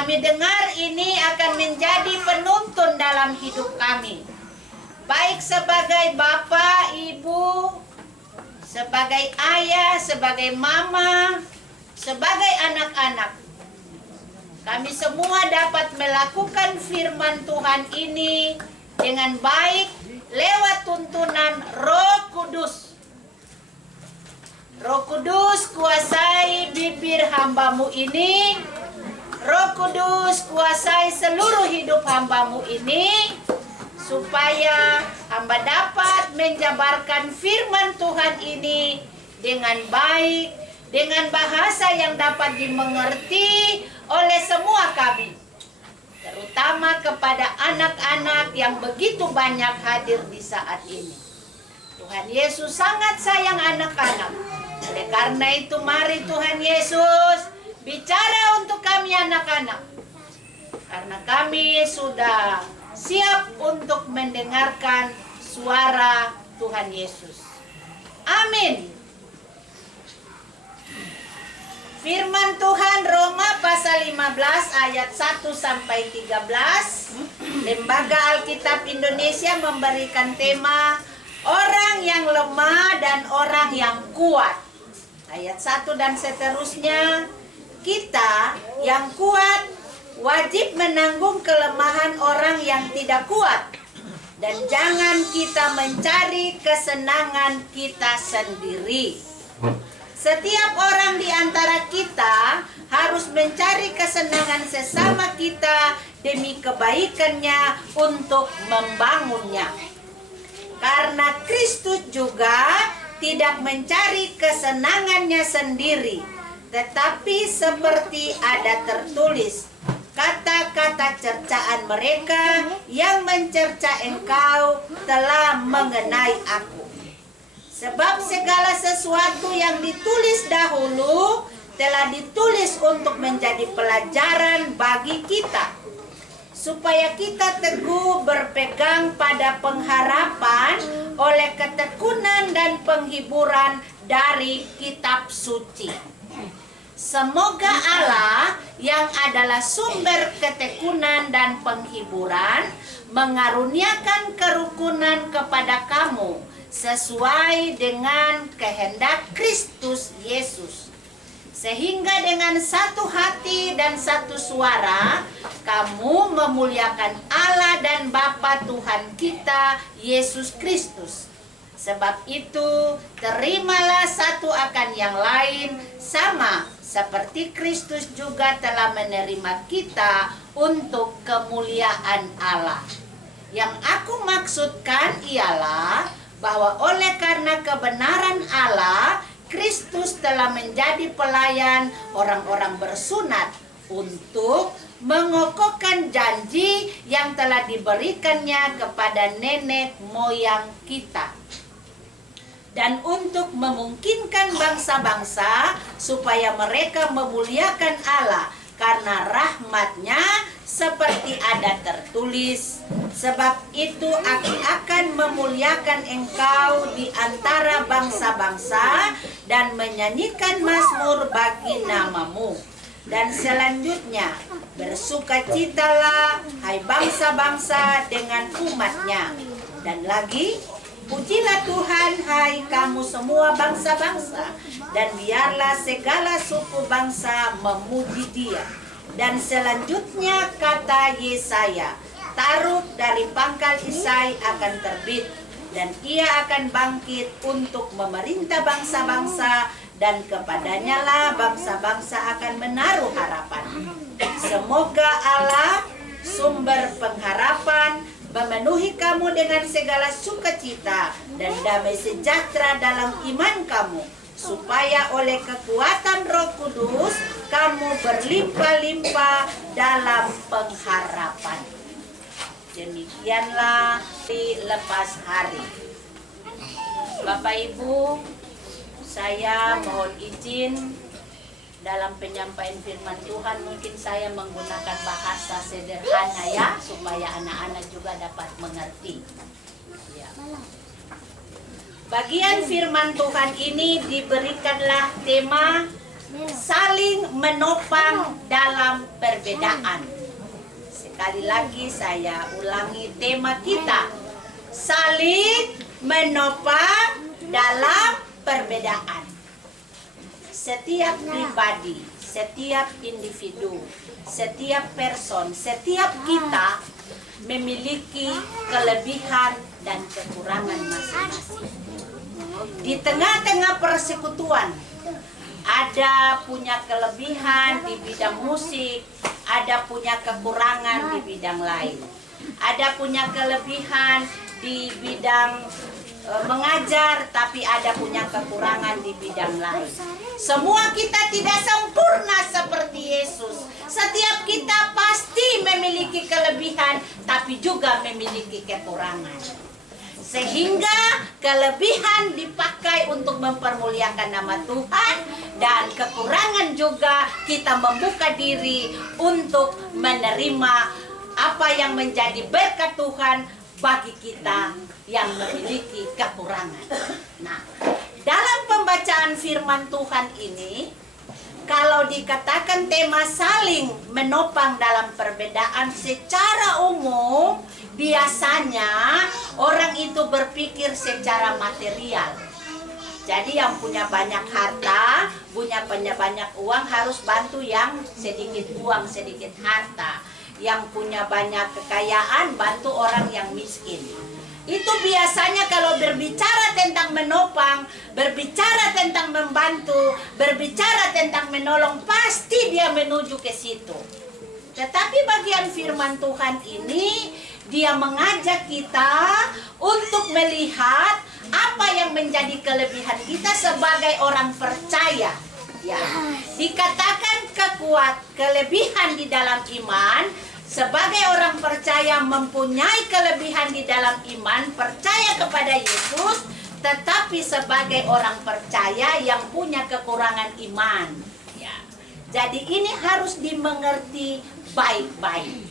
kami dengar ini akan menjadi penuntun dalam hidup kami. Baik sebagai bapak, ibu, sebagai ayah, sebagai mama, sebagai anak-anak. Kami semua dapat melakukan firman Tuhan ini dengan baik lewat tuntunan Roh Kudus. Roh Kudus kuasai bibir hambamu ini. Roh Kudus kuasai seluruh hidup hambamu ini, supaya hamba dapat menjabarkan firman Tuhan ini dengan baik, dengan bahasa yang dapat dimengerti oleh semua kami, terutama kepada anak-anak yang begitu banyak hadir di saat ini. Tuhan Yesus sangat sayang anak-anak. Oleh karena itu mari Tuhan Yesus bicara untuk kami anak-anak, karena kami sudah siap untuk mendengarkan suara Tuhan Yesus. Amin. Firman Tuhan Roma pasal 15 ayat 1 sampai 13. Lembaga Alkitab Indonesia memberikan tema orang yang lemah dan orang yang kuat. Ayat 1 dan seterusnya, kita yang kuat wajib menanggung kelemahan orang yang tidak kuat, dan jangan kita mencari kesenangan kita sendiri. Setiap orang di antara kita harus mencari kesenangan sesama kita demi kebaikannya untuk membangunnya. Karena Kristus juga tidak mencari kesenangannya sendiri, tetapi seperti ada tertulis, kata-kata cercaan mereka yang mencerca engkau telah mengenai aku. Sebab segala sesuatu yang ditulis dahulu telah ditulis untuk menjadi pelajaran bagi kita, supaya kita teguh berpegang pada pengharapan oleh ketekunan dan penghiburan dari kitab suci. Semoga Allah yang adalah sumber ketekunan dan penghiburan mengaruniakan kerukunan kepada kamu sesuai dengan kehendak Kristus Yesus, sehingga dengan satu hati dan satu suara kamu memuliakan Allah dan Bapa Tuhan kita Yesus Kristus. Sebab itu terimalah satu akan yang lain, sama seperti Kristus juga telah menerima kita untuk kemuliaan Allah. Yang aku maksudkan ialah bahwa oleh karena kebenaran Allah, Kristus telah menjadi pelayan orang-orang bersunat untuk mengokohkan janji yang telah diberikannya kepada nenek moyang kita, dan untuk memungkinkan bangsa-bangsa supaya mereka memuliakan Allah karena rahmat-Nya, seperti ada tertulis, sebab itu aku akan memuliakan engkau di antara bangsa-bangsa dan menyanyikan mazmur bagi namamu. Dan selanjutnya, bersukacitalah hai bangsa-bangsa dengan umat-Nya. Dan lagi, pujilah Tuhan hai kamu semua bangsa-bangsa, dan biarlah segala suku bangsa memuji Dia. Dan selanjutnya kata Yesaya, taruh dari pangkal Isai akan terbit, dan ia akan bangkit untuk memerintah bangsa-bangsa, dan kepadanya lah bangsa-bangsa akan menaruh harapan. Semoga Allah, sumber pengharapan, memenuhi kamu dengan segala sukacita dan damai sejahtera dalam iman kamu, supaya oleh kekuatan Roh Kudus kamu berlimpah-limpah dalam pengharapan. Demikianlah di lepas hari. Bapak Ibu, saya mohon izin dalam penyampaian firman Tuhan, mungkin saya menggunakan bahasa sederhana ya, supaya anak-anak juga dapat mengerti. Ya. Bagian firman Tuhan ini diberikanlah tema saling menopang dalam perbedaan. Sekali lagi saya ulangi tema kita, saling menopang dalam perbedaan. Setiap pribadi, setiap individu, setiap person, setiap kita memiliki kelebihan dan kekurangan masing-masing. Di tengah-tengah persekutuan, ada punya kelebihan di bidang musik, ada punya kekurangan di bidang lain. Ada punya kelebihan di bidang mengajar, tapi ada punya kekurangan di bidang lain. Semua kita tidak sempurna seperti Yesus. Setiap kita pasti memiliki kelebihan, tapi juga memiliki kekurangan. Sehingga kelebihan dipakai untuk mempermuliakan nama Tuhan, dan kekurangan juga kita membuka diri untuk menerima apa yang menjadi berkat Tuhan bagi kita yang memiliki kekurangan. Nah, dalam pembacaan firman Tuhan ini, kalau dikatakan tema saling menopang dalam perbedaan, secara umum biasanya orang itu berpikir secara material. Jadi yang punya banyak harta, punya banyak uang harus bantu yang sedikit uang, sedikit harta. Yang punya banyak kekayaan bantu orang yang miskin. Itu biasanya kalau berbicara tentang menopang, berbicara tentang membantu, berbicara tentang menolong, pasti dia menuju ke situ. Tetapi bagian firman Tuhan ini, dia mengajak kita untuk melihat apa yang menjadi kelebihan kita sebagai orang percaya. Ya, dikatakan kelebihan di dalam iman. Sebagai orang percaya mempunyai kelebihan di dalam iman, percaya kepada Yesus, tetapi sebagai orang percaya yang punya kekurangan iman. Ya. Jadi ini harus dimengerti baik-baik.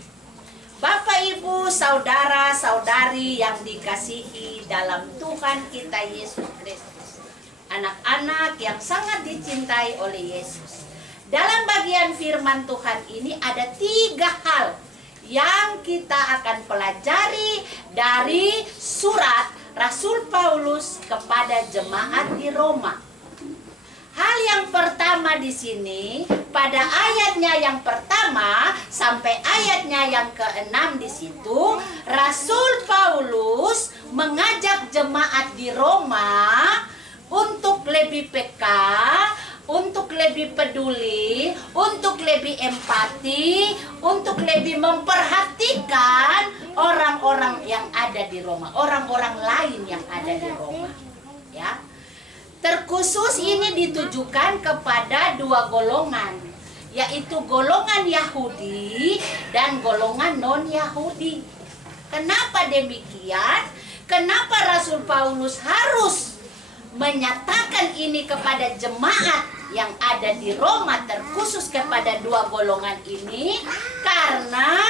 Bapak, Ibu, saudara, saudari yang dikasihi dalam Tuhan kita Yesus Kristus. Anak-anak yang sangat dicintai oleh Yesus. Dalam bagian firman Tuhan ini ada 3 hal yang kita akan pelajari dari surat Rasul Paulus kepada jemaat di Roma. Hal yang pertama di sini, pada ayatnya yang pertama sampai ayatnya yang ke-6 di situ, Rasul Paulus mengajak jemaat di Roma untuk lebih peka, untuk lebih peduli, untuk lebih empati, untuk lebih memperhatikan orang-orang yang ada di Roma, orang-orang lain yang ada di Roma. Ya. Terkhusus ini ditujukan kepada 2 golongan, yaitu golongan Yahudi dan golongan non-Yahudi. Kenapa demikian? Kenapa Rasul Paulus harus menyatakan ini kepada jemaat yang ada di Roma, terkhusus kepada 2 golongan ini? Karena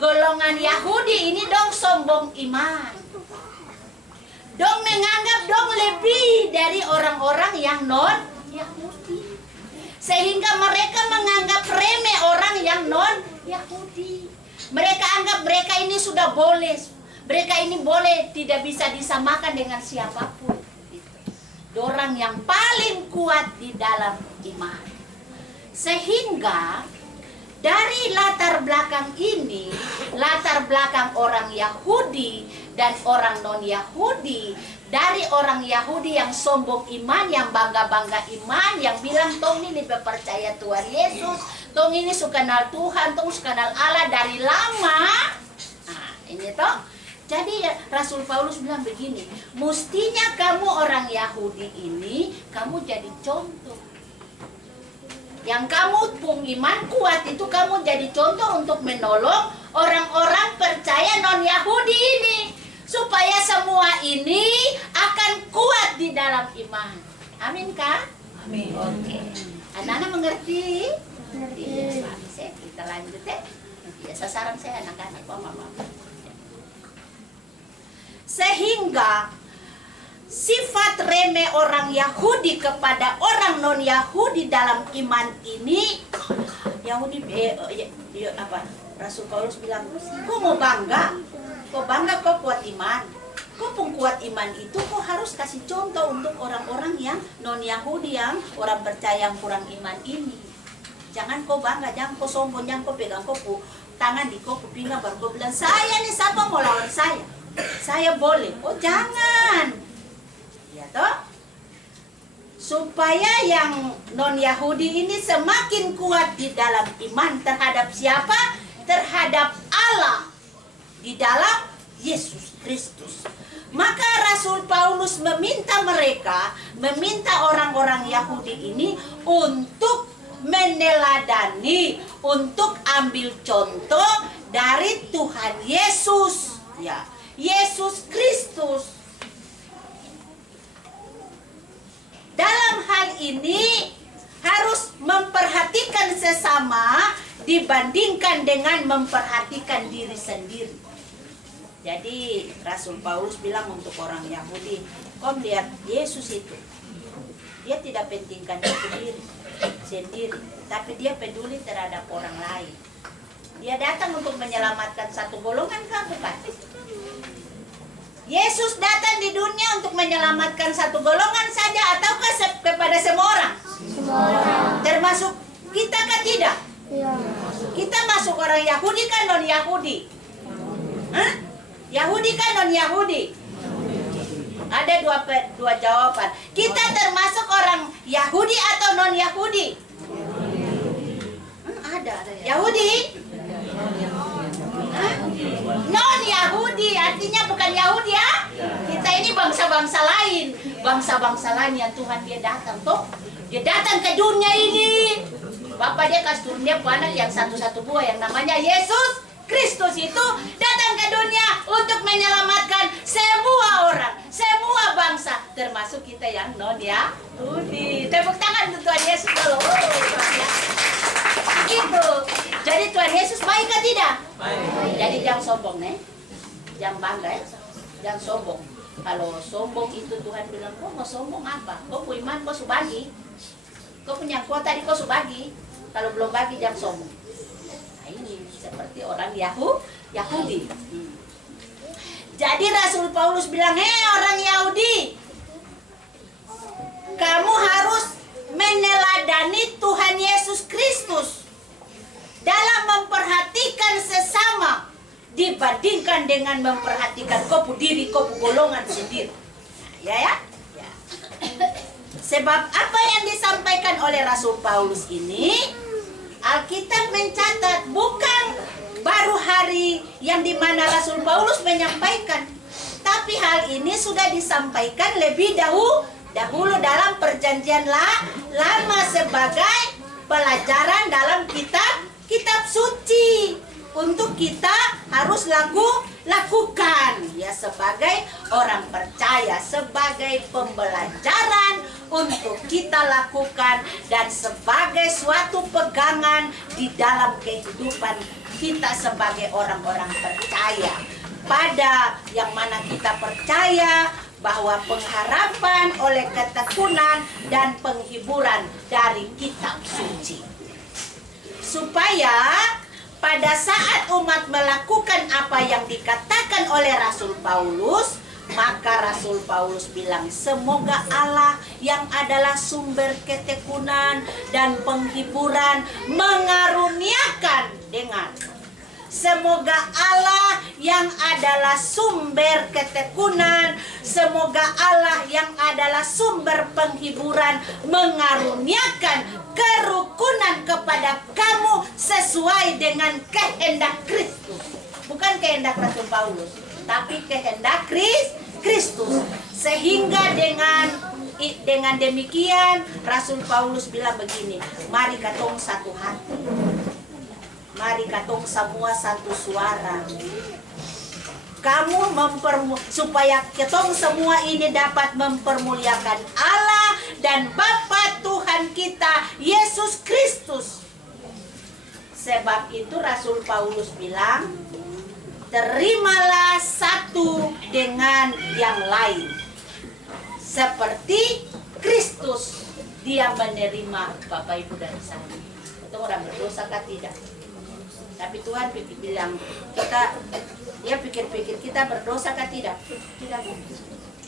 golongan Yahudi ini dong sombong iman, dong menganggap dong lebih dari orang-orang yang non-Yahudi, sehingga mereka menganggap remeh orang yang non-Yahudi. Mereka anggap mereka ini sudah boleh, mereka ini boleh, tidak bisa disamakan dengan siapapun. Orang yang paling kuat di dalam iman. Sehingga dari latar belakang ini, latar belakang orang Yahudi dan orang non-Yahudi, dari orang Yahudi yang sombong iman, yang bangga-bangga iman, yang bilang tong ini lebih percaya Tuhan Yesus, tong ini suka kenal Tuhan, tong suka kenal Allah dari lama. Nah, ini toh. Jadi Rasul Paulus bilang begini, mestinya kamu orang Yahudi ini, kamu jadi contoh. Yang kamu pun iman kuat itu, kamu jadi contoh untuk menolong orang-orang percaya non-Yahudi ini. Supaya semua ini akan kuat di dalam iman. Amin kah? Amin. Oke. Anak-anak mengerti? Iya, kita lanjut ya. Ya, sasaran saya anak-anak, mama. Sehingga sifat remeh orang Yahudi kepada orang non-Yahudi dalam iman ini, Yahudi Rasul Paulus bilang, kau mau bangga? Kau bangga kau kuat iman? Kau pun kuat iman itu kau harus kasih contoh untuk orang-orang yang non-Yahudi, yang orang percaya yang kurang iman ini. Jangan kau bangga, jangan kau sombong, jangan kau pegang kau tangan di kau pinggang baru kau bilang, saya nih siapa mau lawan saya? Saya boleh. Oh jangan. Ya toh? Supaya yang non-Yahudi ini semakin kuat di dalam iman terhadap siapa? Terhadap Allah. Di dalam Yesus Kristus. Maka Rasul Paulus meminta orang-orang Yahudi ini untuk meneladani, untuk ambil contoh dari Tuhan Yesus, ya, Yesus Kristus. Dalam hal ini harus memperhatikan sesama dibandingkan dengan memperhatikan diri sendiri. Jadi Rasul Paulus bilang untuk orang Yahudi, kau lihat Yesus itu, dia tidak pentingkan diri sendiri, tapi dia peduli terhadap orang lain. Dia datang untuk menyelamatkan satu golongan, kan bukan? Yesus datang di dunia untuk menyelamatkan satu golongan saja, ataukah kepada semua orang? Semua orang. Termasuk kita kah tidak? Ya. Kita masuk orang Yahudi kan non-Yahudi? Hah? Yahudi kan non-Yahudi? Ada dua jawaban. Kita termasuk orang Yahudi atau non-Yahudi? Ada. Yahudi? Non-Yahudi, artinya bukan Yahudi ya? Kita ini bangsa-bangsa lain. Bangsa-bangsa lain yang Tuhan dia datang toh. Dia datang ke dunia ini. Bapak dia kasih turun dia anak yang satu-satu buah yang namanya Yesus Kristus itu datang ke dunia untuk menyelamatkan semua orang, semua bangsa, termasuk kita yang non-Yahudi. Tepuk tangan untuk Tuhan Yesus dulu. Itu. Jadi Tuhan Yesus baik atau tidak? Baik. Jadi jangan sombong nih. Jangan bangga ya. Jangan sombong. Kalau sombong itu Tuhan bilang, kau mau sombong apa? Kau punya iman, kau sudah bagi. Kau punya kuota tadi kau sudah bagi. Kalau belum bagi jangan sombong. Ini seperti orang Yahudi. Jadi Rasul Paulus bilang, hei orang Yahudi, kamu harus meneladani Tuhan Yesus Kristus dalam memperhatikan sesama dibandingkan dengan memperhatikan kopu diri, kopu golongan sendiri. Ya. Sebab apa yang disampaikan oleh Rasul Paulus ini, Alkitab mencatat bukan baru hari yang dimana Rasul Paulus menyampaikan, tapi hal ini sudah disampaikan lebih dahulu dalam perjanjian lama sebagai pelajaran dalam kitab suci untuk kita harus lakukan ya, sebagai orang percaya, sebagai pembelajaran untuk kita lakukan dan sebagai suatu pegangan di dalam kehidupan kita sebagai orang-orang percaya, pada yang mana kita percaya bahwa pengharapan oleh ketekunan dan penghiburan dari kitab suci, supaya pada saat umat melakukan apa yang dikatakan oleh Rasul Paulus, maka Rasul Paulus bilang, semoga Allah yang adalah sumber ketekunan dan penghiburan mengaruniakan dengan. Semoga Allah yang adalah sumber ketekunan, semoga Allah yang adalah sumber penghiburan mengaruniakan kerukunan kepada kamu sesuai dengan kehendak Kristus. Bukan kehendak Rasul Paulus, tapi kehendak Kristus. Sehingga dengan demikian Rasul Paulus bilang begini, mari katong satu hati, mari katong semua satu suara. Kamu supaya ketong semua ini dapat mempermuliakan Allah dan Bapa Tuhan kita Yesus Kristus. Sebab itu Rasul Paulus bilang, terimalah satu dengan yang lain. seperti Kristus dia menerima Bapak Ibu dari sana. Itu orang berdosa kah tidak? Tapi Tuhan bilang dia pikir-pikir kita berdosa kah tidak? Tidak.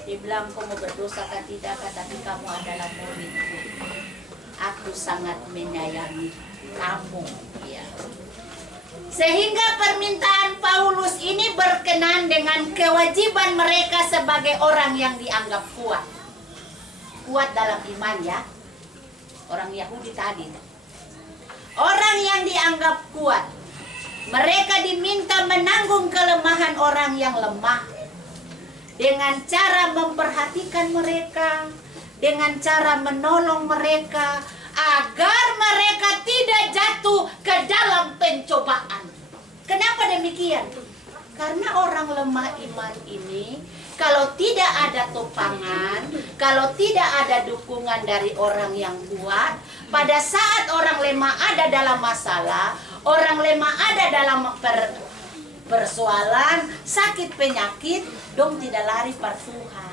Dia bilang kamu berdosa kah tidak? Tapi kamu adalah muridku. Aku sangat menyayangi kamu. Ya. Sehingga permintaan Paulus ini berkenan dengan kewajiban mereka sebagai orang yang dianggap kuat. Kuat dalam iman ya. Orang Yahudi tadi. Orang yang dianggap kuat. Mereka diminta menanggung kelemahan orang yang lemah. Dengan cara memperhatikan mereka. Dengan cara menolong mereka. Agar mereka tidak jatuh ke dalam pencobaan. Kenapa demikian? Karena orang lemah iman ini, kalau tidak ada topangan, kalau tidak ada dukungan dari orang yang kuat, pada saat orang lemah ada dalam masalah, orang lemah ada dalam persoalan, sakit penyakit, dong tidak lari par Tuhan.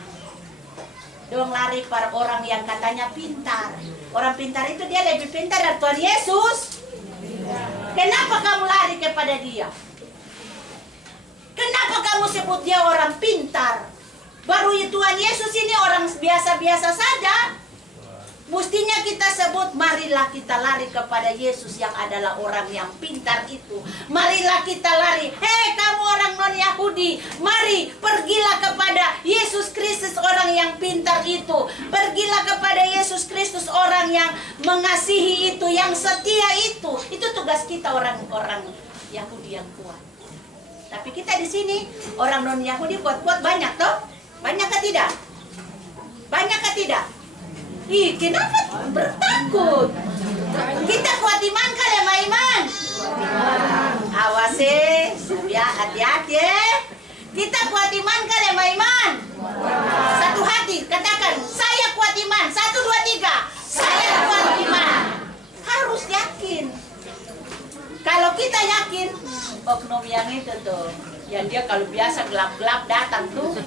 Dong lari par orang yang katanya pintar. Orang pintar itu dia lebih pintar dari Tuhan Yesus. Kenapa kamu lari kepada dia? Kenapa kamu sebut dia orang pintar? Baru Tuhan Yesus ini orang biasa-biasa saja. Mestinya kita sebut, marilah kita lari kepada Yesus yang adalah orang yang pintar itu. Marilah kita lari. Hei kamu orang non-Yahudi, mari pergilah kepada Yesus Kristus orang yang pintar itu. Pergilah kepada Yesus Kristus orang yang mengasihi itu, yang setia itu. Itu tugas kita orang-orang Yahudi yang kuat. Tapi kita di sini orang non-Yahudi kuat-kuat banyak toh? Banyak kah tidak? Banyak kah tidak? Ih, kenapa bertakut? Kita kuat iman kah lemah iman? Awas ya, hati-hati Kita kuat iman kah lemah iman? Satu hati, katakan, saya kuat iman. 1, 2, 3. Saya kuat iman. Harus yakin. Kalau kita yakin, oknum yang itu tuh, yang dia kalau biasa gelap-gelap datang tuh,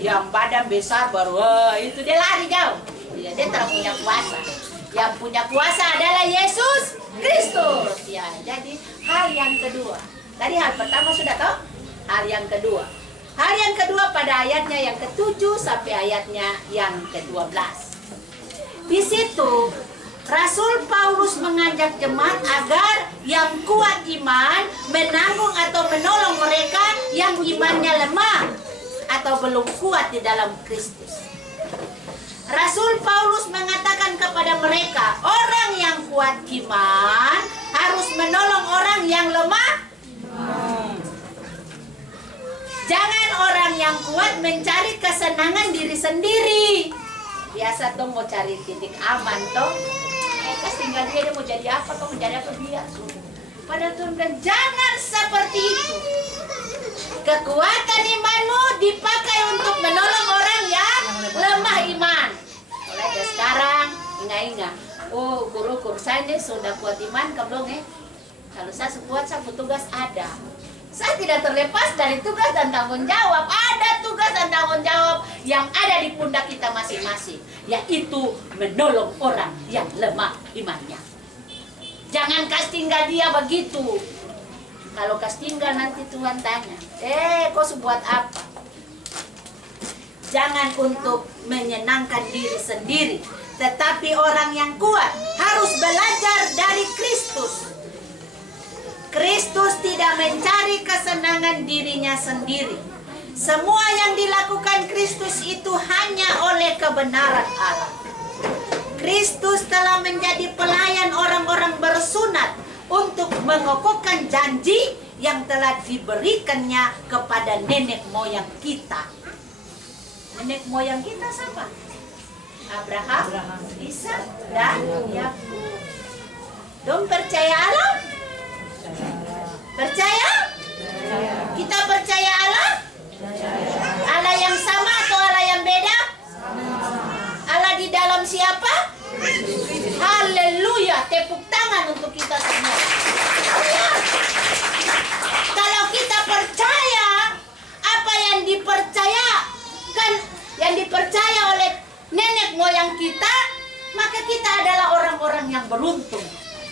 yang badan besar baru, itu dia lari jauh. Ya, dia tidak punya kuasa. Yang punya kuasa adalah Yesus Kristus. Ya, jadi hal yang kedua. Tadi hal pertama sudah tahu. Hal yang kedua. Hal yang kedua pada ayatnya yang ke-7 sampai ayatnya yang ke-12. Di situ Rasul Paulus mengajak jemaat agar yang kuat iman menanggung atau menolong mereka yang imannya lemah atau belum kuat di dalam Kristus. Rasul Paulus mengatakan kepada mereka, orang yang kuat iman harus menolong orang yang lemah. Jangan orang yang kuat mencari kesenangan diri sendiri. Biasa tuh mau cari titik aman toh. Tinggal dia mau jadi apa, kau mau jadi apa dia. Pada Tuhan bilang, jangan seperti itu. Kekuatan imanmu dipakai untuk menolong orang yang lemah iman. Mulai dari sekarang, ingat-ingat. Oh, guru saya ini sudah kuat iman, kau belum Kalau saya kuat, saya tugas ada. Saya tidak terlepas dari tugas dan tanggung jawab. Ada tugas dan tanggung jawab yang ada di pundak kita masing-masing. Yaitu menolong orang yang lemah imannya. Jangan kasih tinggal dia begitu. Kalau kasih tinggal nanti Tuhan tanya, kau buat apa? Jangan untuk menyenangkan diri sendiri. Tetapi orang yang kuat harus belajar dari Kristus. Kristus tidak mencari kesenangan dirinya sendiri. Semua yang dilakukan Kristus itu hanya oleh kebenaran Allah. Kristus telah menjadi pelayan orang-orang bersunat untuk mengokohkan janji yang telah diberikannya kepada nenek moyang kita. Nenek moyang kita siapa? Abraham, Ishak, dan Yakub. Dong percaya Allah? Percaya? Kita percaya Allah? Allah yang sama atau Allah yang beda? Allah di dalam siapa? Haleluya, tepuk tangan untuk kita semua. Kalau kita percaya apa yang dipercayakan, yang dipercaya oleh yang beruntung.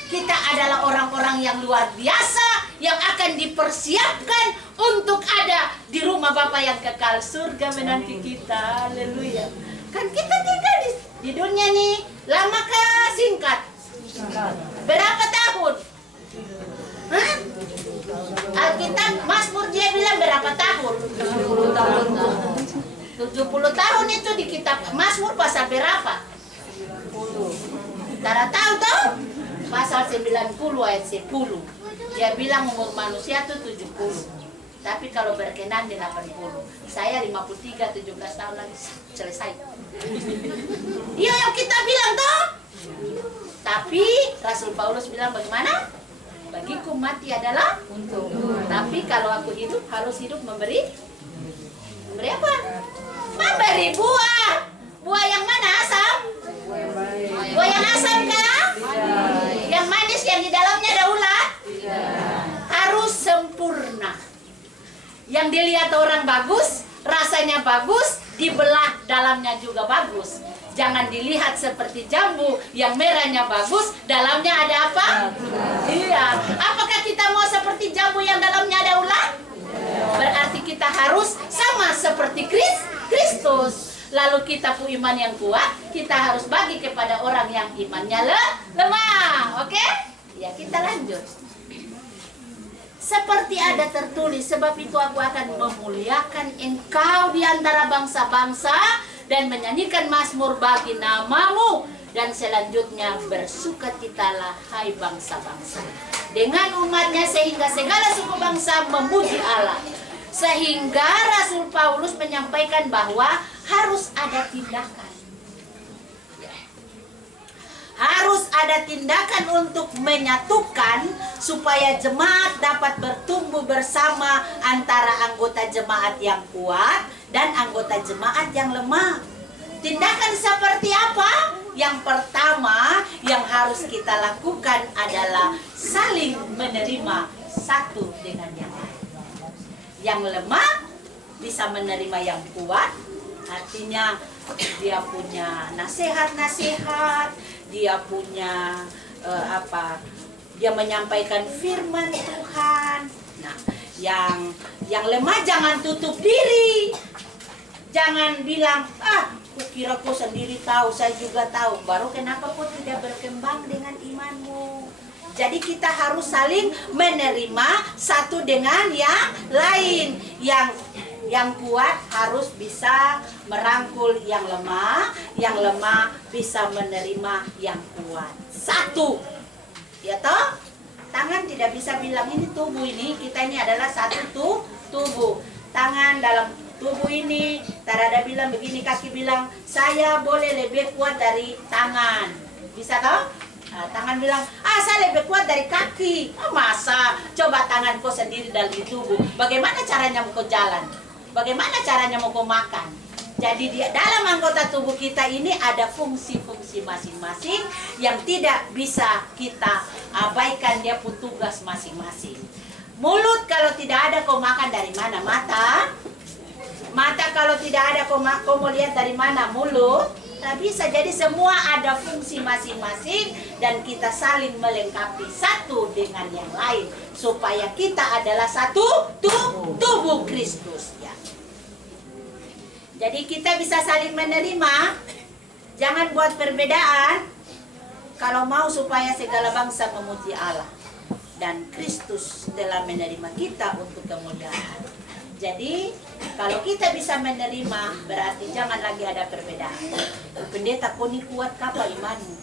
Kita adalah orang-orang yang luar biasa yang akan dipersiapkan untuk ada di rumah Bapa yang kekal. Surga menanti kita. Haleluya. Kan kita tinggal di dunia nih, lama kah singkat? Berapa tahun? Hah? Alkitab Mazmur dia bilang berapa tahun? 70 tahun. 70 tahun itu di kitab Mazmur pasal berapa? Tara tahu toh? Pasal 90 ayat 10. Dia bilang umur manusia itu 70. Tapi kalau berkenan di 80. Saya 53, 17 tahun lagi selesai. Dia yang kita bilang toh. Tapi Rasul Paulus bilang bagaimana? Bagiku mati adalah untung. Tapi kalau aku hidup harus hidup memberi apa? Memberi buah. Buah yang mana? Asam? Buah yang asam kah? Yang manis yang di dalamnya ada ulat? Harus sempurna. Yang dilihat orang bagus, rasanya bagus, dibelah dalamnya juga bagus. Jangan dilihat seperti jambu yang merahnya bagus, dalamnya ada apa? Iya. Apakah kita mau seperti jambu yang dalamnya ada ulat? Berarti kita harus sama seperti Kristus. Lalu kita punya iman yang kuat, kita harus bagi kepada orang yang imannya lemah. Oke? Ya, kita lanjut. Seperti ada tertulis, sebab itu aku akan memuliakan engkau di antara bangsa-bangsa dan menyanyikan mazmur bagi namamu. Dan selanjutnya bersukacitalah hai bangsa-bangsa dengan umatnya sehingga segala suku bangsa memuji Allah. Sehingga Rasul Paulus menyampaikan bahwa harus ada tindakan. Harus ada tindakan untuk menyatukan supaya jemaat dapat bertumbuh bersama antara anggota jemaat yang kuat dan anggota jemaat yang lemah. Tindakan seperti apa? Yang pertama yang harus kita lakukan adalah saling menerima satu dengan yang lain. Yang lemah bisa menerima yang kuat, artinya dia punya nasihat-nasihat, dia punya dia menyampaikan firman Tuhan. Nah, yang lemah jangan tutup diri. Jangan bilang, kukira kau sendiri tahu, saya juga tahu. Baru kenapa kau tidak berkembang dengan imanmu? Jadi kita harus saling menerima satu dengan yang lain. Yang kuat harus bisa merangkul yang lemah bisa menerima yang kuat. Satu, ya toh? Tangan tidak bisa bilang ini tubuh ini, kita ini adalah satu tubuh. Tangan dalam tubuh ini, tarada bilang begini, kaki bilang saya boleh lebih kuat dari tangan. Bisa toh? Tangan bilang, saya lebih kuat dari kaki. Masa? Coba tangan kau sendiri dalam tubuh. Bagaimana caranya mau kau jalan? Bagaimana caranya mau kau makan? Jadi dalam anggota tubuh kita ini ada fungsi-fungsi masing-masing yang tidak bisa kita abaikan, dia pun tugas masing-masing. Mulut kalau tidak ada kau makan dari mana? Mata. Mata kalau tidak ada kau mau lihat dari mana? Mulut. Tak bisa. Jadi semua ada fungsi masing-masing dan kita saling melengkapi satu dengan yang lain supaya kita adalah satu tubuh Kristus ya. Jadi kita bisa saling menerima, jangan buat perbedaan kalau mau supaya segala bangsa memuji Allah dan Kristus telah menerima kita untuk kemuliaan. Jadi kalau kita bisa menerima berarti jangan lagi ada perbedaan. Pendeta, kau ini kuat apa imanmu?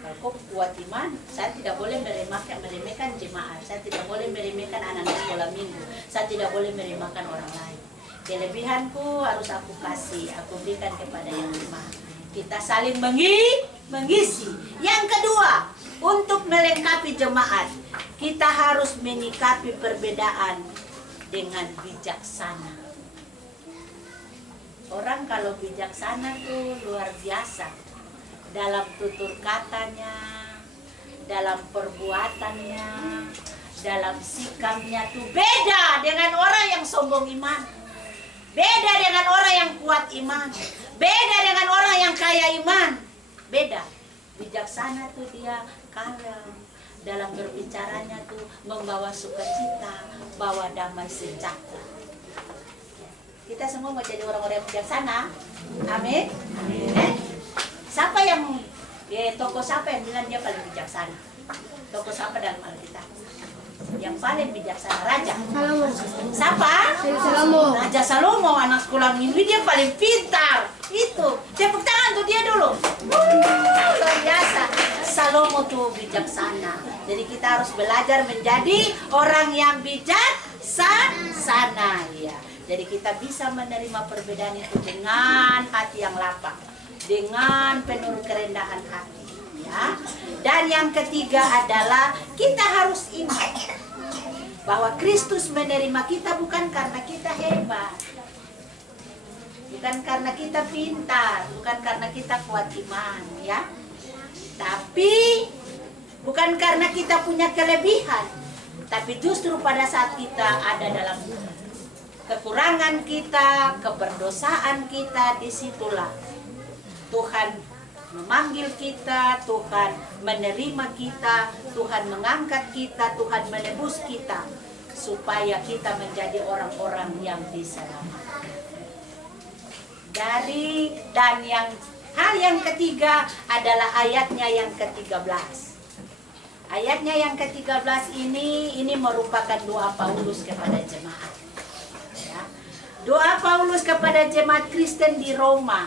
Kalau kau kuat iman, saya tidak boleh meremehkan jemaat, saya tidak boleh meremehkan anak-anak sekolah minggu, saya tidak boleh meremehkan orang lain. Kelebihanku harus aku kasih, aku berikan kepada yang lemah. Kita saling mengisi. Yang kedua, untuk melengkapi jemaat, kita harus menyikapi perbedaan dengan bijaksana. Orang kalau bijaksana tuh luar biasa. Dalam tutur katanya, dalam perbuatannya, dalam sikapnya tuh beda dengan orang yang sombong iman. Beda dengan orang yang kuat iman. Beda dengan orang yang kaya iman. Beda. Bijaksana tuh dia kalem. Dalam berbicaranya tuh membawa sukacita, bawa damai sejahtera. Kita semua mau jadi orang-orang yang bijaksana. Amin. Amin. Siapa yang tokoh siapa yang bilang dia paling bijaksana? Tokoh siapa dalam Alkitab? Yang paling bijaksana raja. Salomo. Siapa? Salomo. Raja Salomo, anak sekolah minggu, dia paling pintar. Itu, tepuk tangan tuh dia dulu. Luar biasa. Salomo tuh bijaksana. Jadi kita harus belajar menjadi orang yang bijaksana, ya. Jadi kita bisa menerima perbedaan itu dengan hati yang lapang, dengan penuh kerendahan hati, ya. Dan yang ketiga adalah kita harus ingat bahwa Kristus menerima kita bukan karena kita hebat, bukan karena kita pintar, bukan karena kita kuat iman, ya. Tapi bukan karena kita punya kelebihan, tapi justru pada saat kita ada dalam kekurangan kita, keberdosaan kita, disitulah Tuhan memanggil kita, Tuhan menerima kita, Tuhan mengangkat kita, Tuhan menebus kita, supaya kita menjadi orang-orang yang diselamatkan. Hal yang ketiga adalah ayatnya yang ke-13. Ayatnya yang ke-13 ini merupakan doa Paulus kepada jemaat. Ya. Doa Paulus kepada jemaat Kristen di Roma.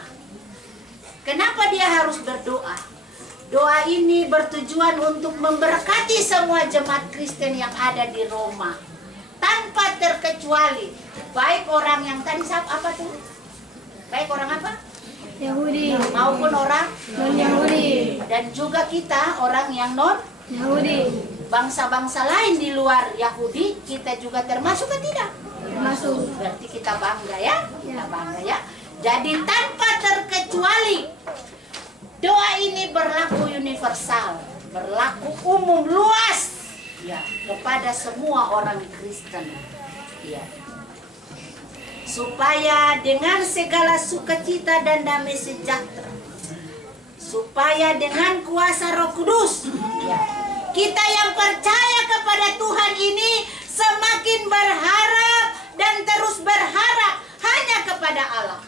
Kenapa dia harus berdoa? Doa ini bertujuan untuk memberkati semua jemaat Kristen yang ada di Roma. Tanpa terkecuali. Baik orang yang tadi apa tuh? Baik orang apa? Yahudi. Maupun orang Non-Yahudi. dan juga kita orang yang Yahudi. bangsa-bangsa lain di luar Yahudi, kita juga termasuk kan tidak? Termasuk. Berarti kita bangga ya? Kita bangga ya. Jadi tanpa terkecuali doa ini berlaku universal, berlaku umum luas ya kepada semua orang Kristen. Ya. Supaya dengan segala sukacita dan damai sejahtera, supaya dengan kuasa Roh Kudus, ya, kita yang percaya kepada Tuhan ini semakin berharap dan terus berharap hanya kepada Allah.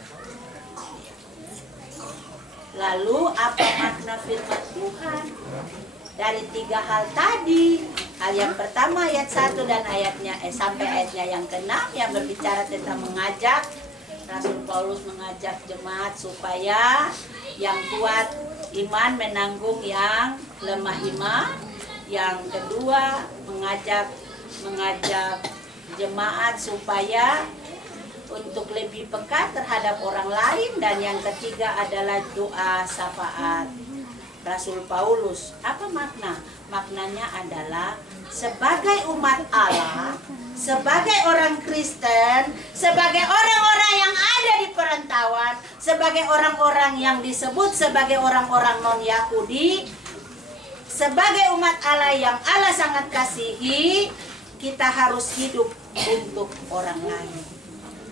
Lalu apa makna firman Tuhan? Dari 3 hal tadi. Hal yang pertama ayat 1 dan sampai ayatnya yang ke-6 yang berbicara tentang mengajak. Rasul Paulus mengajak jemaat supaya yang kuat iman menanggung yang lemah iman. Yang kedua mengajak jemaat supaya untuk lebih peka terhadap orang lain. Dan yang ketiga adalah doa syafaat Rasul Paulus. Apa makna? Maknanya adalah sebagai umat Allah, sebagai orang Kristen, sebagai orang-orang yang ada di perantauan, sebagai orang-orang yang disebut sebagai orang-orang non-Yahudi, sebagai umat Allah yang Allah sangat kasihi, kita harus hidup untuk orang lain.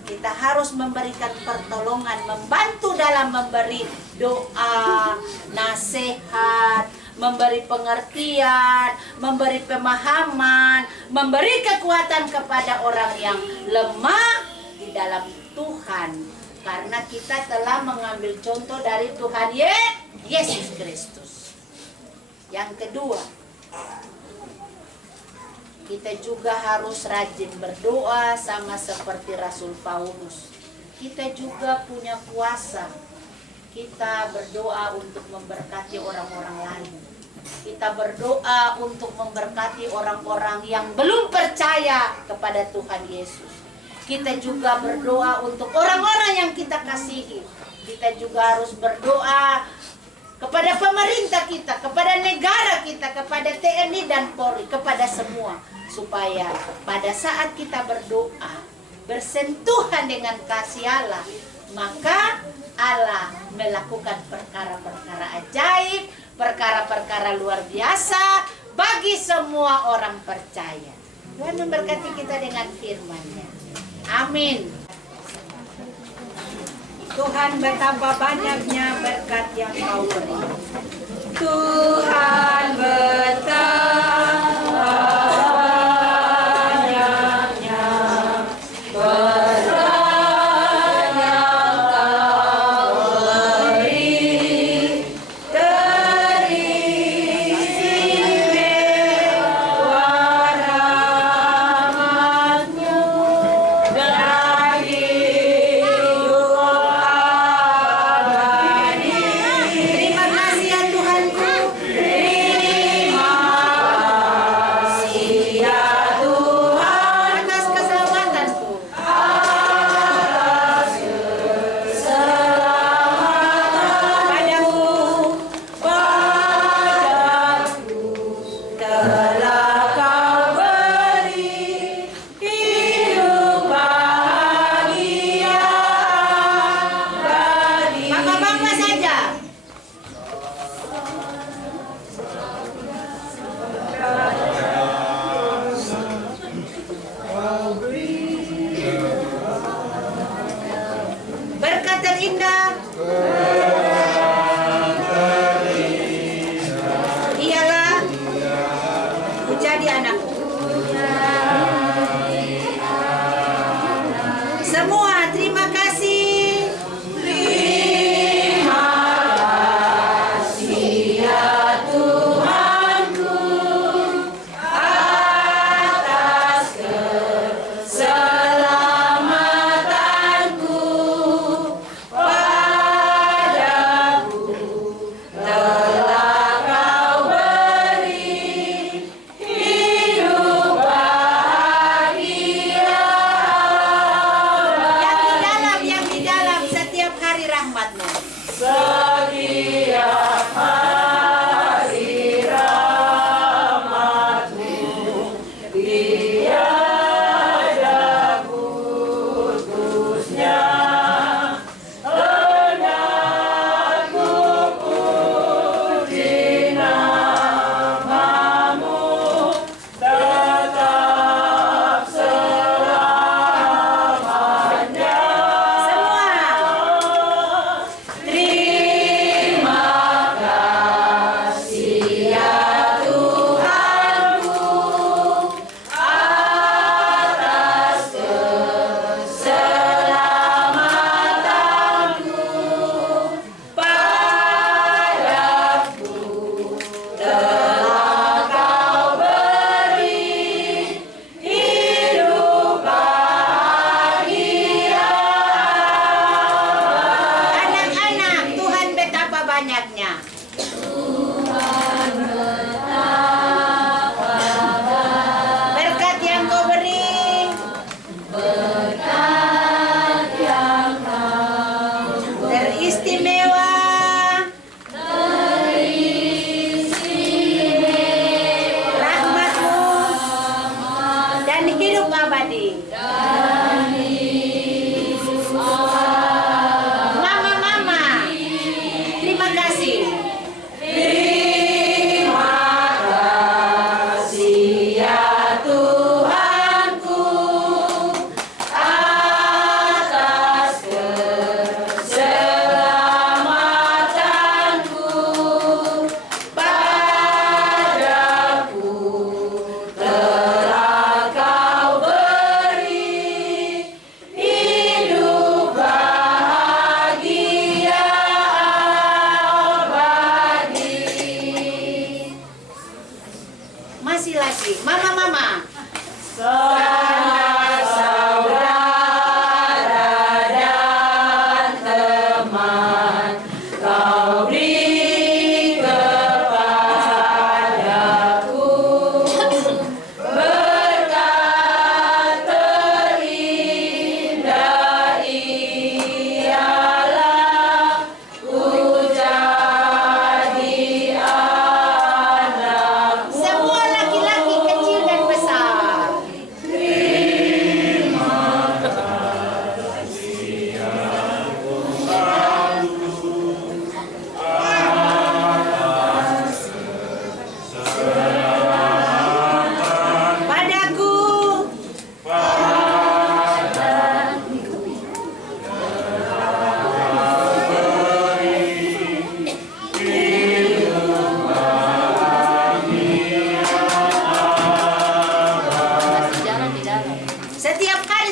Kita harus memberikan pertolongan, membantu dalam memberi doa, nasihat, memberi pengertian, memberi pemahaman, memberi kekuatan kepada orang yang lemah di dalam Tuhan. Karena kita telah mengambil contoh dari Tuhan Yesus Kristus. Yang kedua, kita juga harus rajin berdoa sama seperti Rasul Paulus. Kita juga punya kuasa. Kita berdoa untuk memberkati orang-orang lain. Kita berdoa untuk memberkati orang-orang yang belum percaya kepada Tuhan Yesus. Kita juga berdoa untuk orang-orang yang kita kasihi. Kita juga harus berdoa kepada pemerintah kita, kepada negara kita, kepada TNI dan Polri, kepada semua. Supaya pada saat kita berdoa, bersentuhan dengan kasih Allah, maka Allah melakukan perkara-perkara ajaib, perkara-perkara luar biasa bagi semua orang percaya. Tuhan memberkati kita dengan firman-Nya. Amin. Tuhan betapa banyaknya berkat yang Kau beri. Tuhan betapa banyaknya berkat yang Kau beri, teristimewa rahmat-Nya dan hidup abadi. Terima kasih ya Tuhanku. Terima kasih ya Tuhan atas keselamatanku. Atas keselamatan padaku. Telah Kau beri hidup bahagia abadi. Maka bangga saja. Berkat terindah ialah ku jadi anakku. Semua terima kasih. Terima kasih ya Tuhanku atas keselamatanku. Padaku telah Kau beri hidup bahagia abadi.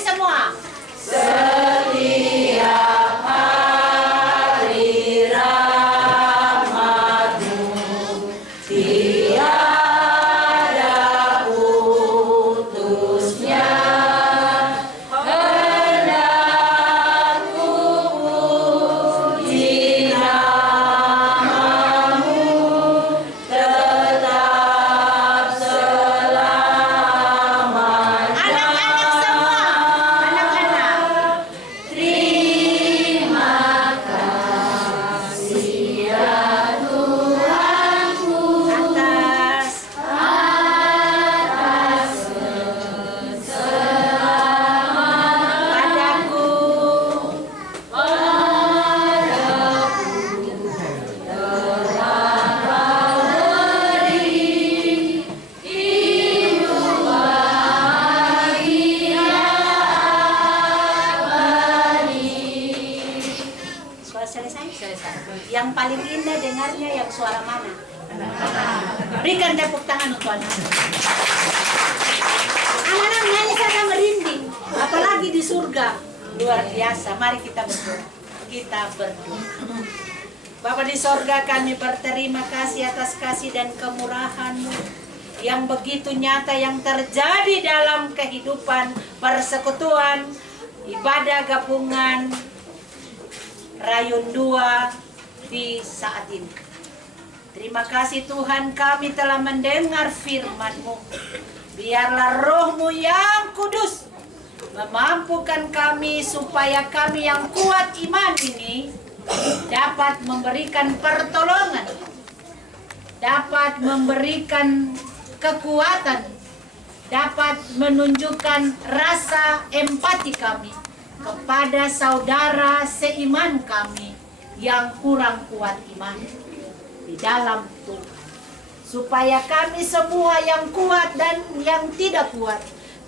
Mari semua. Anak-anak semua. Anak-anak. Atas padaku. Suara selesai? Yang paling indah dengarnya yang suara mana? Berikan tepuk tangan untuk anak. Anak-anak nyanyi sana merinding, apalagi di surga. Luar biasa. Mari kita berdoa. Kita berdoa. Bapa di sorga, kami berterima kasih atas kasih dan kemurahan-Mu yang begitu nyata yang terjadi dalam kehidupan persekutuan, ibadah gabungan Rayun 2 di saat ini. Terima kasih Tuhan, kami telah mendengar firman-Mu. Biarlah Roh-Mu yang kudus memampukan kami supaya kami yang kuat iman ini dapat memberikan pertolongan, dapat memberikan kekuatan, dapat menunjukkan rasa empati kami kepada saudara seiman kami yang kurang kuat iman di dalam Tuhan. Supaya kami semua yang kuat dan yang tidak kuat,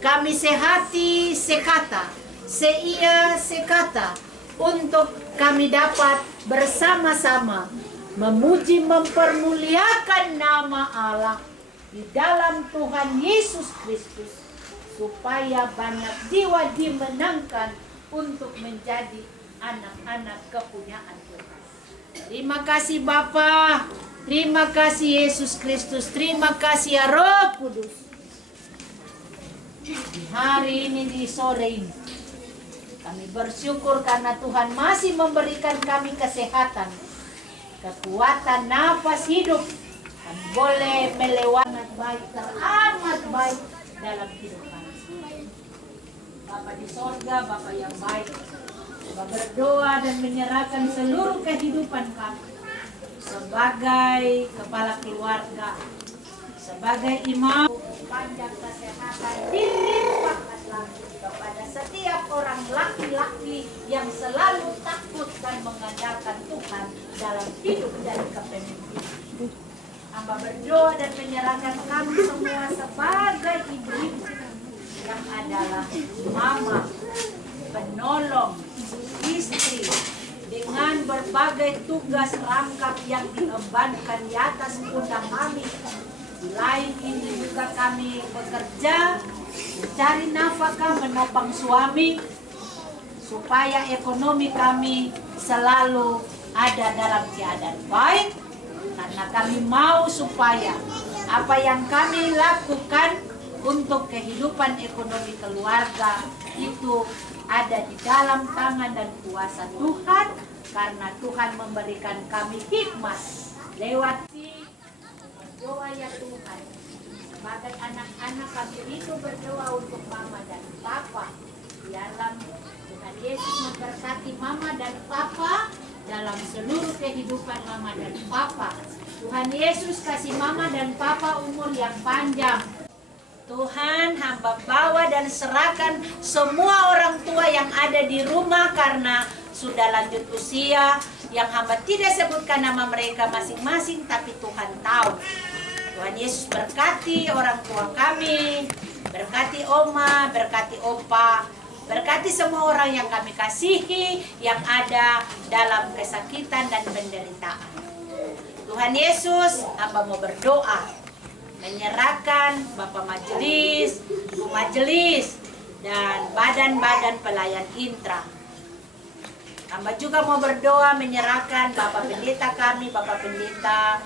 kami sehati sekata, seia sekata, untuk kami dapat bersama-sama memuji mempermuliakan nama Allah di dalam Tuhan Yesus Kristus, supaya banyak jiwa dimenangkan untuk menjadi anak-anak kepunyaan Tuhan. Terima kasih Bapa, terima kasih Yesus Kristus, terima kasih ya Roh Kudus. Di hari ini, di sore ini, kami bersyukur karena Tuhan masih memberikan kami kesehatan, kekuatan, nafas hidup. Kami boleh melewati baik, teramat baik dalam hidup kami. Bapa di sorga, Bapa yang baik, Bapa berdoa dan menyerahkan seluruh kehidupan kami sebagai kepala keluarga, sebagai imam, panjang kesehatan, dilimpahkanlah kepada setiap orang laki-laki yang selalu takut dan mengandalkan Tuhan dalam hidup dan kepemimpinan. Hamba berdoa dan menyerahkan kami semua sebagai ibu-ibu yang adalah mama, penolong, istri, dengan berbagai tugas rangkap yang diembankan di atas pundak kami. Selain ini juga kami bekerja, mencari nafkah, menopang suami, supaya ekonomi kami selalu ada dalam keadaan baik. Karena kami mau supaya apa yang kami lakukan untuk kehidupan ekonomi keluarga itu ada di dalam tangan dan kuasa Tuhan, karena Tuhan memberikan kami hikmat lewat doa ya Tuhan. Sebagai anak-anak kami itu berdoa untuk mama dan papa. Dalam Tuhan Yesus memberkati mama dan papa dalam seluruh kehidupan mama dan papa. Tuhan Yesus kasih mama dan papa umur yang panjang. Tuhan, hamba bawa dan serahkan semua orang tua yang ada di rumah karena sudah lanjut usia, yang hamba tidak sebutkan nama mereka masing-masing, tapi Tuhan tahu. Tuhan Yesus berkati orang tua kami, berkati oma, berkati opa, berkati semua orang yang kami kasihi, yang ada dalam kesakitan dan penderitaan. Tuhan Yesus, hamba mau berdoa, menyerahkan Bapak Majelis, Bu Majelis, dan badan-badan pelayan intra. Hamba juga mau berdoa menyerahkan Bapak Pendeta kami, Bapak Pendeta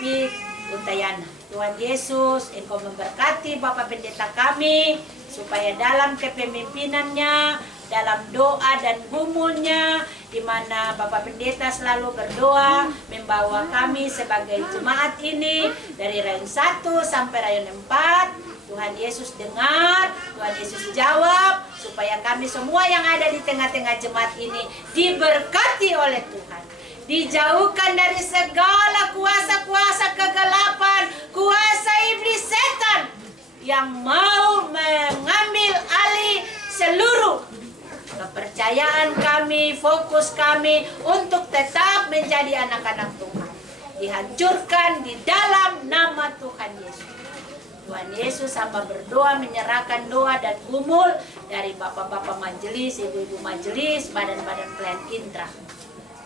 Pit Untayana. Tuhan Yesus, Engkau memberkati Bapak Pendeta kami, supaya dalam kepemimpinannya, dalam doa dan gumulnya, di mana Bapak Pendeta selalu berdoa membawa kami sebagai jemaat ini dari rayon 1 sampai rayon 4. Tuhan Yesus dengar, Tuhan Yesus jawab, supaya kami semua yang ada di tengah-tengah jemaat ini diberkati oleh Tuhan. Dijauhkan dari segala kuasa-kuasa kegelapan, kuasa iblis setan yang mau mengambil alih seluruh kepercayaan kami, fokus kami untuk tetap menjadi anak-anak Tuhan. Dihancurkan di dalam nama Tuhan Yesus. Tuhan Yesus, hamba berdoa menyerahkan doa dan gumul dari bapak-bapak majelis, ibu-ibu majelis, badan-badan pelayan intra.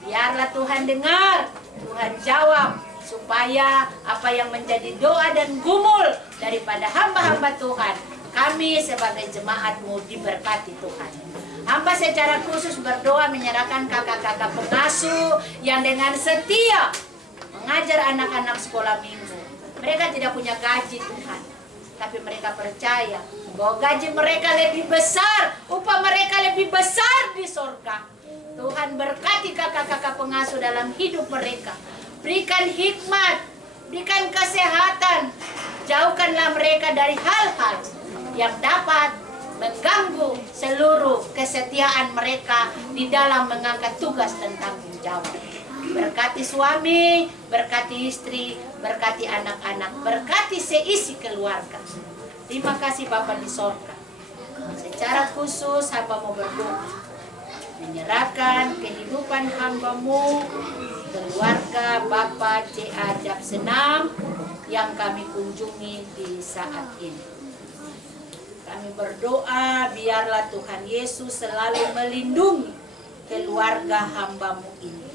Biarlah Tuhan dengar, Tuhan jawab, supaya apa yang menjadi doa dan gumul daripada hamba-hamba Tuhan, kami sebagai jemaat-Mu diberkati Tuhan. Hamba secara khusus berdoa menyerahkan kakak-kakak pengasuh yang dengan setia mengajar anak-anak sekolah minggu. Mereka tidak punya gaji Tuhan, tapi mereka percaya bahwa gaji mereka lebih besar, upah mereka lebih besar di surga. Tuhan berkati kakak-kakak pengasuh dalam hidup mereka. Berikan hikmat, berikan kesehatan. Jauhkanlah mereka dari hal-hal yang dapat mengganggu seluruh kesetiaan mereka di dalam mengangkat tugas dan tanggung jawab. Berkati suami, berkati istri, berkati anak-anak, berkati seisi keluarga. Terima kasih Bapa di sorga. Secara khusus hamba mau berdoa menyerahkan kehidupan hamba-Mu, keluarga Bapak C.A. Japsenam yang kami kunjungi di saat ini. Kami berdoa biarlah Tuhan Yesus selalu melindungi keluarga hamba-Mu ini.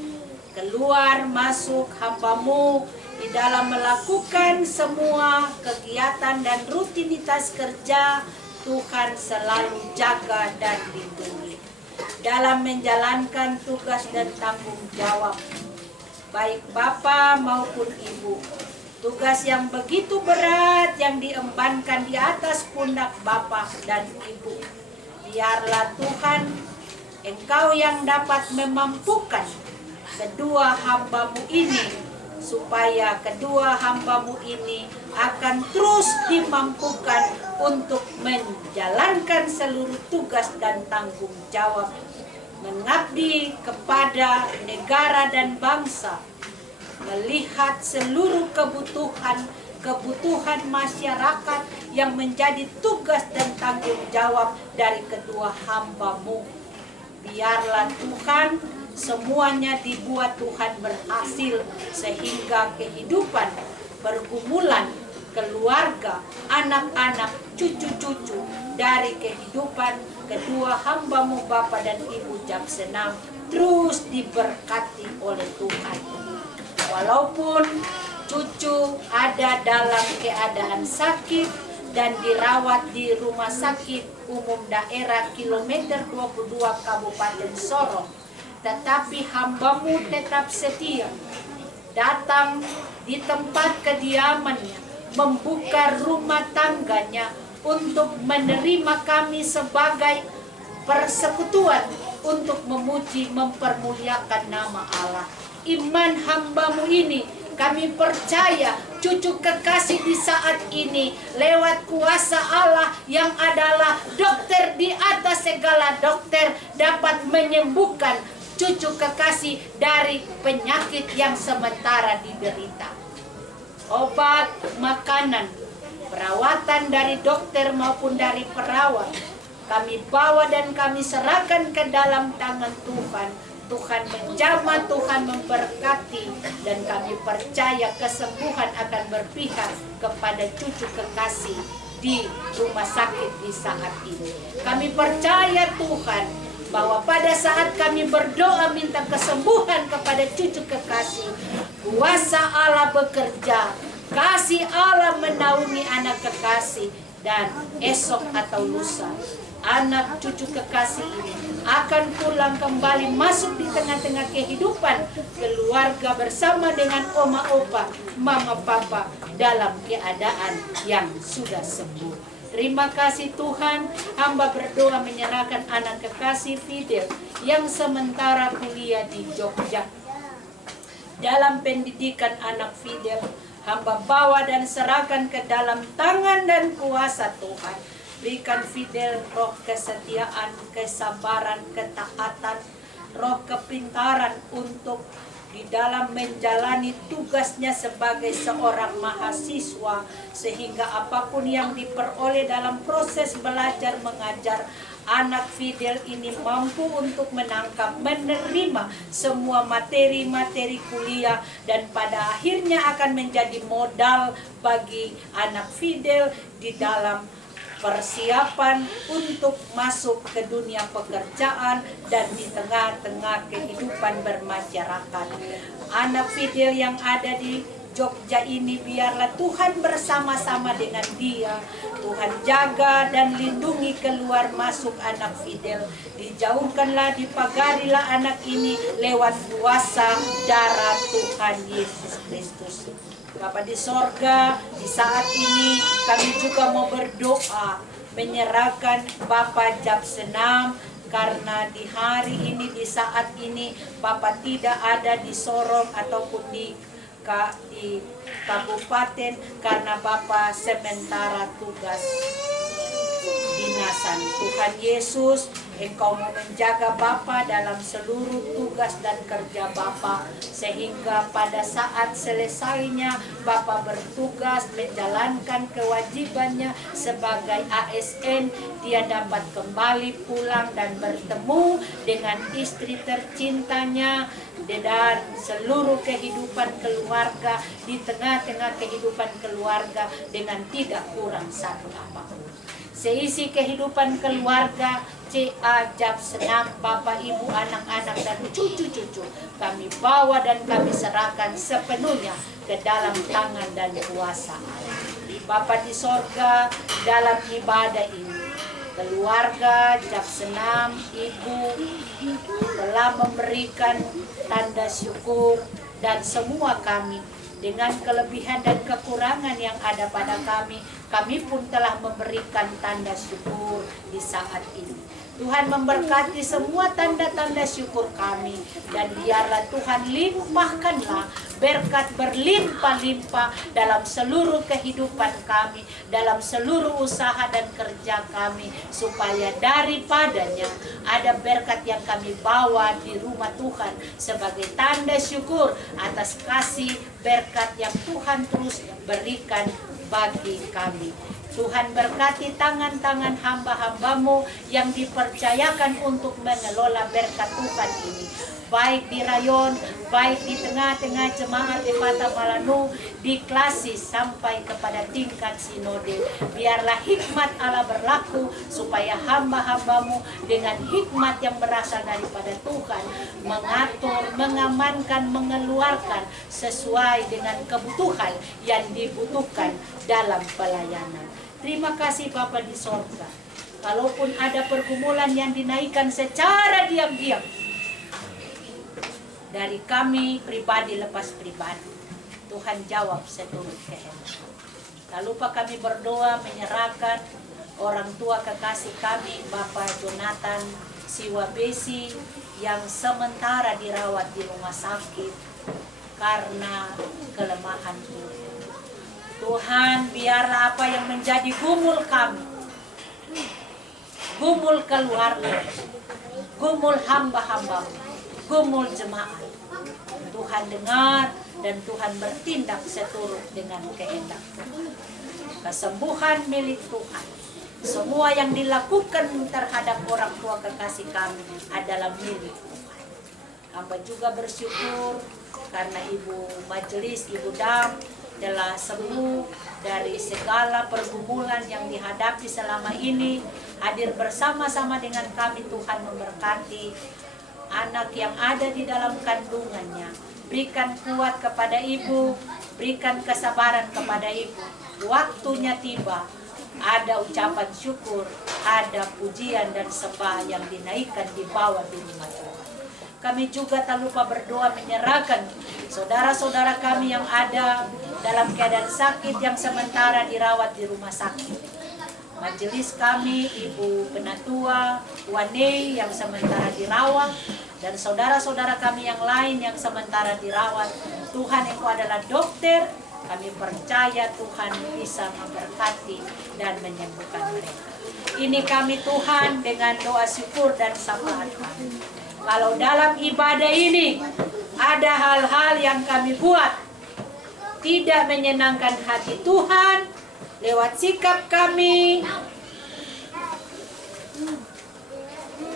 Keluar masuk hamba-Mu di dalam melakukan semua kegiatan dan rutinitas kerja, Tuhan selalu jaga dan lindungi. Dalam menjalankan tugas dan tanggung jawab, baik Bapak maupun Ibu, tugas yang begitu berat yang diembankan di atas pundak Bapak dan Ibu. Biarlah Tuhan, Engkau yang dapat memampukan kedua hamba-Mu ini, supaya kedua hamba-Mu ini akan terus dimampukan untuk menjalankan seluruh tugas dan tanggung jawab, mengabdi kepada negara dan bangsa, melihat seluruh kebutuhan masyarakat yang menjadi tugas dan tanggung jawab dari kedua hamba-Mu. Biarlah Tuhan semuanya dibuat Tuhan berhasil, sehingga kehidupan, pergumulan, keluarga, anak-anak, cucu-cucu dari kehidupan kedua hamba-Mu Bapa dan Ibu Japsenam terus diberkati oleh Tuhan. Walaupun cucu ada dalam keadaan sakit dan dirawat di Rumah Sakit Umum Daerah Kilometer 22 Kabupaten Sorong, tetapi hamba-Mu tetap setia datang di tempat kediamannya, membuka rumah tangganya untuk menerima kami sebagai persekutuan untuk memuji mempermuliakan nama Allah. Iman hamba-Mu ini kami percaya cucu kekasih di saat ini lewat kuasa Allah yang adalah dokter di atas segala dokter dapat menyembuhkan cucu kekasih dari penyakit yang sementara diderita. Obat, makanan, perawatan dari dokter maupun dari perawat kami bawa dan kami serahkan ke dalam tangan Tuhan. Tuhan menjamah, Tuhan memberkati, dan kami percaya kesembuhan akan berpihak kepada cucu kekasih di rumah sakit di saat ini. Kami percaya Tuhan bahwa pada saat kami berdoa minta kesembuhan kepada cucu kekasih, kuasa Allah bekerja, kasih Allah menaungi anak kekasih, dan esok atau lusa anak cucu kekasih ini akan pulang kembali masuk di tengah-tengah kehidupan keluarga bersama dengan oma opa, mama papa dalam keadaan yang sudah sembuh. Terima kasih Tuhan, hamba berdoa menyerahkan anak kekasih Fidel yang sementara kuliah di Jogja. Dalam pendidikan anak Fidel, hamba bawa dan serahkan ke dalam tangan dan kuasa Tuhan. Berikan Fidel roh kesetiaan, kesabaran, ketaatan, roh kepintaran untuk di dalam menjalani tugasnya sebagai seorang mahasiswa, sehingga apapun yang diperoleh dalam proses belajar mengajar, anak Fidel ini mampu untuk menangkap, menerima semua materi-materi kuliah, dan pada akhirnya akan menjadi modal bagi anak Fidel di dalam persiapan untuk masuk ke dunia pekerjaan dan di tengah-tengah kehidupan bermasyarakat. Anak Fidel yang ada di Jogja ini, biarlah Tuhan bersama-sama dengan dia. Tuhan jaga dan lindungi keluar masuk anak Fidel. Dijauhkanlah, dipagarilah anak ini lewat kuasa darah Tuhan Yesus Kristus. Bapa di sorga, di saat ini kami juga mau berdoa menyerahkan Bapak Japsenam, karena di hari ini, di saat ini Bapak tidak ada di Sorong ataupun di kabupaten karena Bapak sementara tugas dinasan. Tuhan Yesus, Engkau mau menjaga Bapa dalam seluruh tugas dan kerja Bapa, sehingga pada saat selesainya Bapa bertugas menjalankan kewajibannya sebagai ASN, dia dapat kembali pulang dan bertemu dengan istri tercintanya dan seluruh kehidupan keluarga, di tengah-tengah kehidupan keluarga dengan tidak kurang satu apapun. Seisi kehidupan keluarga C.A. Japsenam, Bapak, Ibu, anak-anak, dan cucu-cucu kami bawa dan kami serahkan sepenuhnya ke dalam tangan dan kuasa Allah. Bapa di sorga, dalam ibadah ini keluarga Japsenam, Ibu telah memberikan tanda syukur, dan semua kami dengan kelebihan dan kekurangan yang ada pada kami pun telah memberikan tanda syukur di saat ini. Tuhan memberkati semua tanda-tanda syukur kami, dan biarlah Tuhan limpahkanlah berkat berlimpah-limpah dalam seluruh kehidupan kami, dalam seluruh usaha dan kerja kami, supaya daripadanya ada berkat yang kami bawa di rumah Tuhan sebagai tanda syukur atas kasih berkat yang Tuhan terus berikan bagi kami. Tuhan berkati tangan-tangan hamba-hambamu yang dipercayakan untuk mengelola berkat Tuhan ini, baik di rayon, baik di tengah-tengah jemaat Epata Malanu, di klasis sampai kepada tingkat sinode. Biarlah hikmat Allah berlaku supaya hamba-hambamu dengan hikmat yang berasal daripada Tuhan mengatur, mengamankan, mengeluarkan sesuai dengan kebutuhan yang dibutuhkan dalam pelayanan. Terima kasih Bapa di sorga. Kalaupun ada pergumulan yang dinaikkan secara diam-diam dari kami pribadi lepas pribadi, Tuhan jawab seturut kehendak. Tak lupa kami berdoa menyerahkan orang tua kekasih kami, Bapak Jonathan Siwabesi, yang sementara dirawat di rumah sakit karena kelemahan tubuh. Tuhan, biarlah apa yang menjadi gumul kami, gumul keluarga, gumul hamba-hambamu, gumul jemaat, Tuhan dengar dan Tuhan bertindak seturut dengan kehendak Tuhan. Kesembuhan milik Tuhan. Semua yang dilakukan terhadap orang tua kekasih kami adalah milik Tuhan. Hamba juga bersyukur karena Ibu Majelis, Ibu Dam telah sembuh dari segala pergumulan yang dihadapi selama ini. Hadir bersama-sama dengan kami, Tuhan memberkati anak yang ada di dalam kandungannya. Berikan kuat kepada Ibu, berikan kesabaran kepada Ibu. Waktunya tiba, ada ucapan syukur, ada pujian dan sembah yang dinaikkan di bawah di rumah Tuhan. Kami juga tak lupa berdoa menyerahkan saudara-saudara kami yang ada dalam keadaan sakit yang sementara dirawat di rumah sakit. Majelis kami, Ibu Penatua, Wane yang sementara dirawat, dan saudara-saudara kami yang lain yang sementara dirawat. Tuhan, Engkau adalah dokter, kami percaya Tuhan bisa memberkati dan menyembuhkan mereka. Ini kami Tuhan dengan doa syukur dan syafaat kami. Kalau dalam ibadah ini ada hal-hal yang kami buat tidak menyenangkan hati Tuhan lewat sikap kami,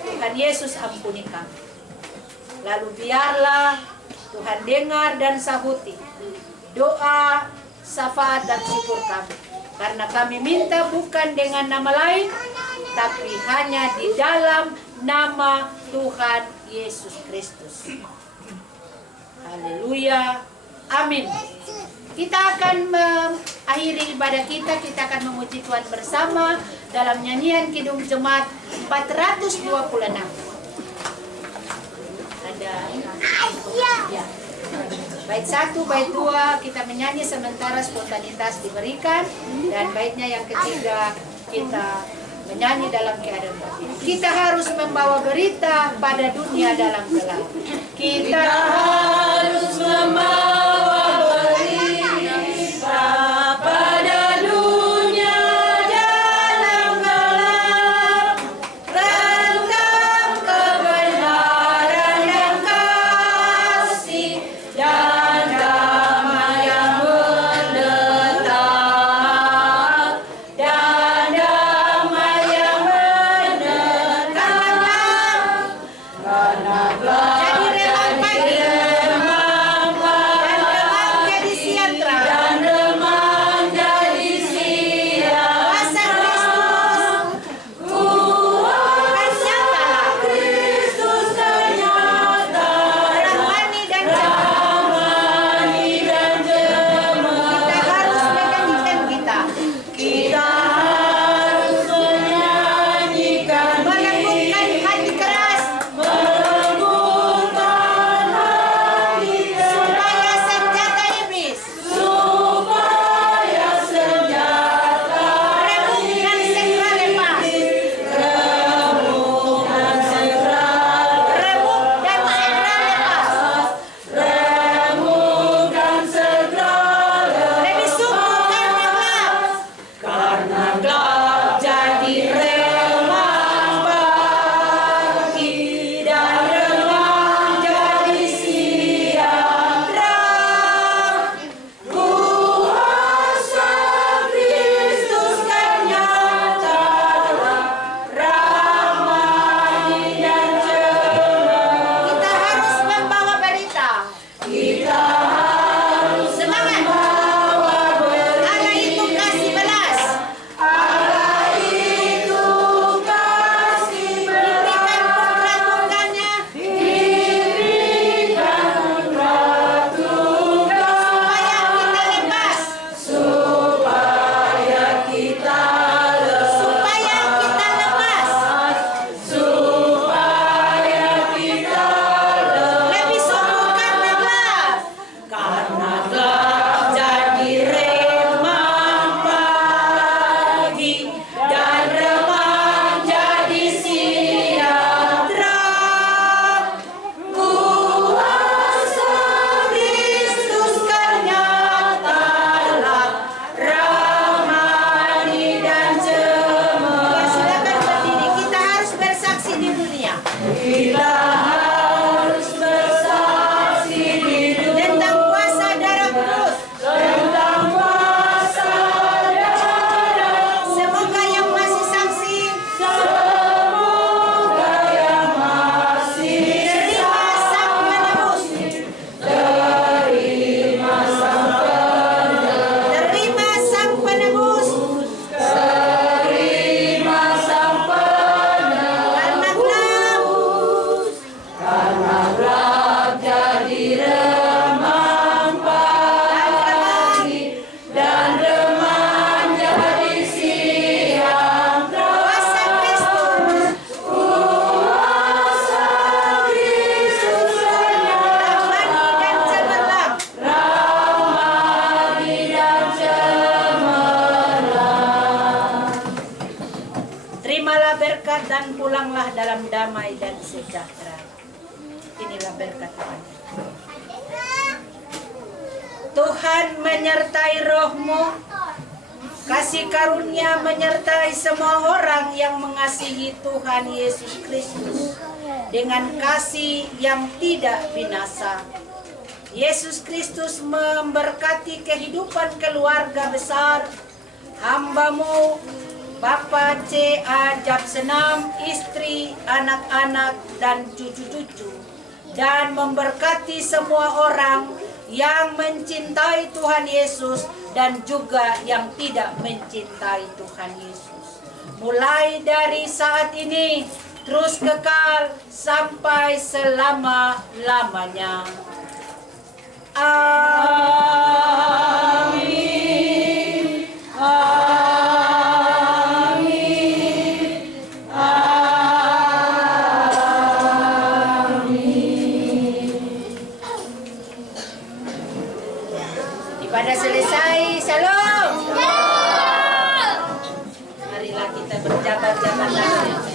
Tuhan Yesus ampuni kami. Lalu biarlah Tuhan dengar dan sahuti doa, syafaat dan syukur kami. Karena kami minta bukan dengan nama lain, tapi hanya di dalam nama Tuhan Yesus Kristus. Haleluya. Amin. Kita akan mengakhiri ibadah kita akan memuji Tuhan bersama dalam nyanyian Kidung Jemaat 426. Ada ya. Bait 1, bait 2 kita menyanyi sementara spontanitas diberikan, dan baitnya yang ketiga kita menyanyi dalam keadaan berdiri. Kita harus membawa berita pada dunia dalam gelap. Kita harus membawa berita pada dunia dalam gelap, tentang kebenaran dan kasih dan damai yang menetap, dan damai yang menetap. Karena gelap jadi remang pagi, dan remang jadi siang terang, dan remang jadi siang terang. Kuasa Kristus ternyata, ramani dan jemaat. Kita harus menyanyikan kita harus menyanyikan, melembutkan hati keras, supaya senjata iblis remuk dan segera lepas. Remuk dan segera lepas. Lebih sungguh karena gelap jadi remang pagi, dan remang jadi siang terang. Kuasa Kristus kan nyata, ramai dan jemaat. Kita harus membawa berita. Kita harus semangat. Allah itu kasih balas. Allah itu kasih balas. Diberikan putra tunggal supaya kita lepas. Supaya kita lepas. Lebih sungguh karena gelap. Karena gelap jadi remang pagi, dan remang jadi siang terang. Kuasa Kristus kan nyata, ramai dan jemaat. Silakan berdiri. Kita harus bersaksi di dunia. Kita harus bersaksi di dunia tentang kuasa darah kudus. Tentang kuasa darah. Semoga yang masih saksi, semoga yang masih terima sang penebus. Terima sang penebus. Terima sang penebus. Karena gelap dan pulanglah dalam damai dan sejahtera. Inilah berkat Tuhan. Tuhan menyertai rohmu, kasih karunia menyertai semua orang yang mengasihi Tuhan Yesus Kristus dengan kasih yang tidak binasa. Yesus Kristus memberkati kehidupan keluarga besar hamba-Mu, Bapak C.A. Japsenam, istri, anak-anak, dan cucu-cucu, dan memberkati semua orang yang mencintai Tuhan Yesus dan juga yang tidak mencintai Tuhan Yesus. Mulai dari saat ini terus kekal sampai selama-lamanya. Amin. Amin. Amin. Ibadah selesai. Shalom. Marilah kita berjabat-jabat tangan.